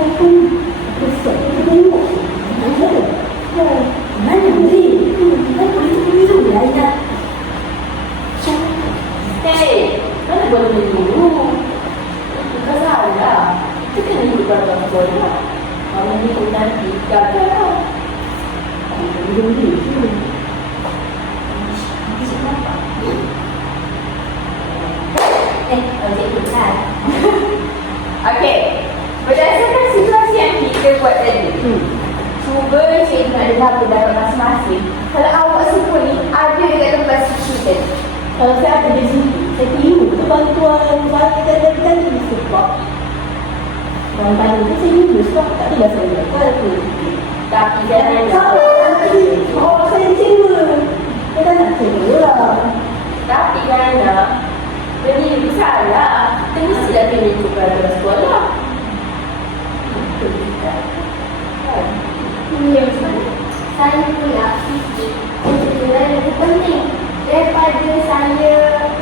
Apa aku tak ingat ni jawapan ni? Aku dah baca dah salah. Jawapan besar aku tengok. Mana ni? Kan kulit biru lah ingat. Hei, mana boleh ni dulu? Bukan salah. Kita kena ikut peraturan sekolah. Kalau ni pun nanti gagal lah. Belum ni. Eh, ojek bukan. Okey. Berdasarkan situasi yang kita buat tadi, Hmm. cuba cikgu nak dengar pendapat masing-masing. Kalau awak semua ni ada dekat tempat student, Kalau saya ada di sini, saya tengok bantuan saya dan tadi sebab orang tanya tu saya use sebab tak adalah saya. Buat apa tu. tapi jangan Kalau nanti, oh saya kecewa. Saya tak nak kecewa lah. Tapi kerana benda ni bersalah, kita mestilah kena ikut peraturan sekolah. Betul juga. Kan? Ya, saya pula fikir sebenarnya lebih penting daripada saya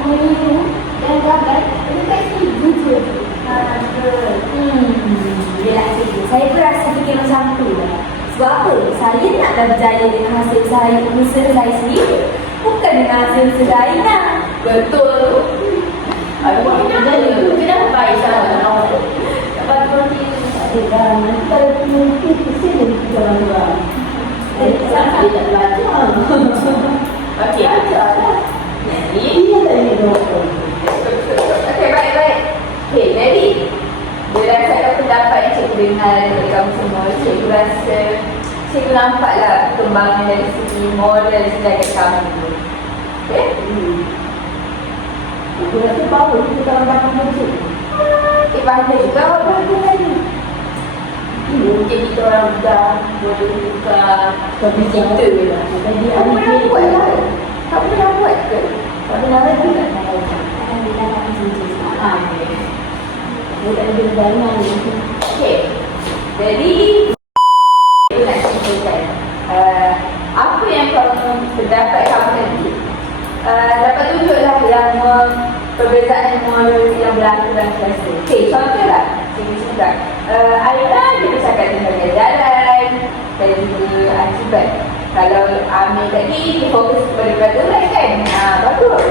meniru dan gagal lebih baik saya jujur. Hmm, nak cerita. Saya pun rasa fikir macam tu lah. Sebab apa? Saya nak dah berjaya dengan hasil saya, usaha saya sendiri. Bukan dengan hasil usaha lain lah. Betul. Aduh, kenapa? Kenapa baik sama dengan awak tu? Tak bagi roti. Tak ada dah. Nanti kalau mungkin pusing jadi kita orang-orang. Eh, Sampai dia tak belajar. Okey. lah. Jadi, Ini tak ada jawapan. Okey, baik, baik. Okey, Mary. Berdasarkan pendapat yang cikgu kamu semua, cikgu rasa cikgu nampaklah perkembangan dari segi moral sebagai kamu tu. Okey? Hmm. Aku rasa power kita kalau dapat masuk. Okey, bahagia juga awak bahagia tadi. Mungkin kita orang muda boleh buka Tapi cerita je lah. Kamu ada pernah buat ke? Kamu pernah buat ke? Tak pernah lagi tak tahu. Alhamdulillah kami jujur. Ah, okey. Dia tak ada ni. Okey. Jadi saya nak ceritakan uh, apa yang kamu pendapat kamu tadi uh, dapat tunjuklah yang uh, perbezaan moral yang kelas tu. Okey, contohlah cikgu sebut. Uh, Aina dia bercakap tentang jalan dan juga akibat. Kalau Amir tadi dia fokus kepada peraturan kan? Ha, bagus.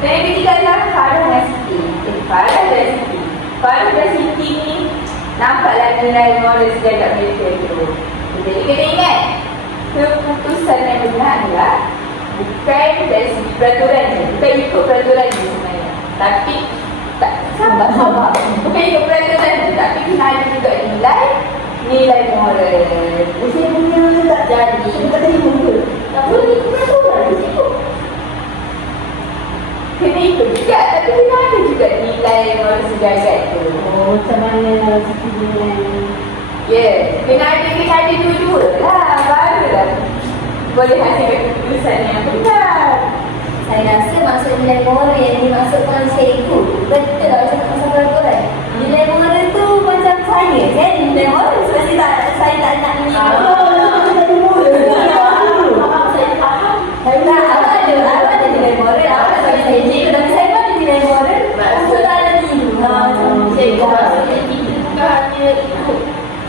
Dan yang ketiga adalah Farah dan Siti. Eh, Farah dan Siti. Farah dan Siti ni nampaklah nilai moral sejak mereka tu. Jadi kena ingat, keputusan yang benar adalah bukan dari segi peraturan je, bukan ikut peraturan je sebenarnya. Tapi tak sabar sabar. Bukan ikut peraturan je, tapi ada juga nilai nilai moral. Saya punya tak Jadi, tak terima ke? tak boleh ikut peraturan ikut. Kena ikut juga, tapi kena ada juga nilai moral sejagat tu. Oh, macam mana Siti dengan Ya, yeah. kena ada kena ada dua-dua lah, baru lah boleh hasilkan keputusan yang benar. Saya rasa maksud nilai moral yang dimaksudkan cikgu Betul lah macam pasal peraturan Nilai moral tu macam saya Saya ada nilai moral sebab saya tak, saya tak nak nilai Ah. moral Oh, tak ada mula. Faham, saya faham. Tak, awak ada, awak ada nilai moral Awak nak bagi saya cikgu Tapi saya pun ada nilai moral Maksud tak ada cikgu Ha, macam tu. Cikgu maksudnya kita bukan hanya ikut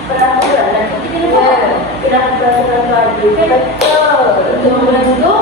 peraturan dan kita kena faham kenapa peraturan tu ada. Kan betul. Untuk membentuk